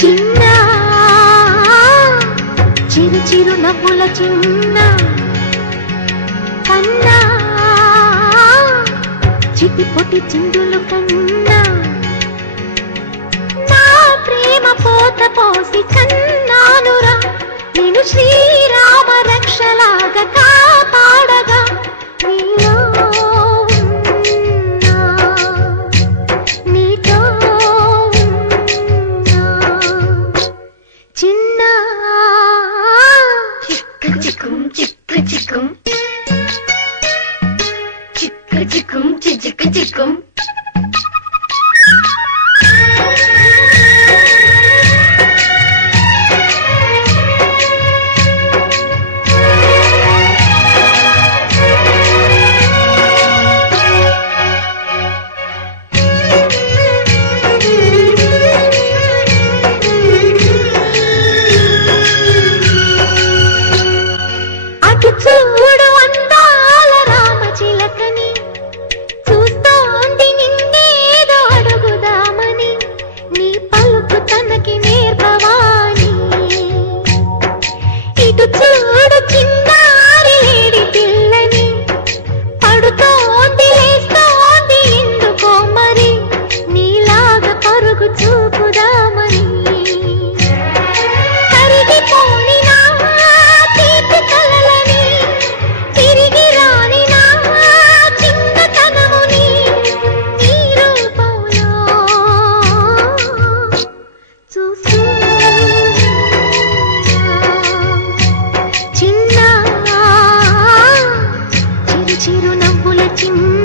చిన్న చిరు చిరు నవ్వుల చిన్న కన్నా చిటి పొటి చిందులు కన్నా నా ప్రేమ పోత పోసి కన్నానురా నేను శ్రీరామ రక్షలాగా కాపాడగా నీలో నీతో చిన్న చిక్కు చిక్కుం చిక్కు చిక్కుం చిక్కు చిక్కుం చిక్కు చిక్కుం చూడు అందాల రామచిలకని చూస్తోంది నిన్నేదో అడుగుదామని నీ పలుకు తనకి నేర్పవాని ఇటు చూడు చిన్నారి లేడి పిల్లని పడుతోంది లేస్తోంది ఎందుకో మరి నీలాగా పరుగు చూపుదామని కరిగిపోని నా తీపి కలలని తిరిగి రాని నా చిన్నతనముని నీ రూపంలో చూస్తూ చిన్న చిరు చిరు నవ్వుల చిన్న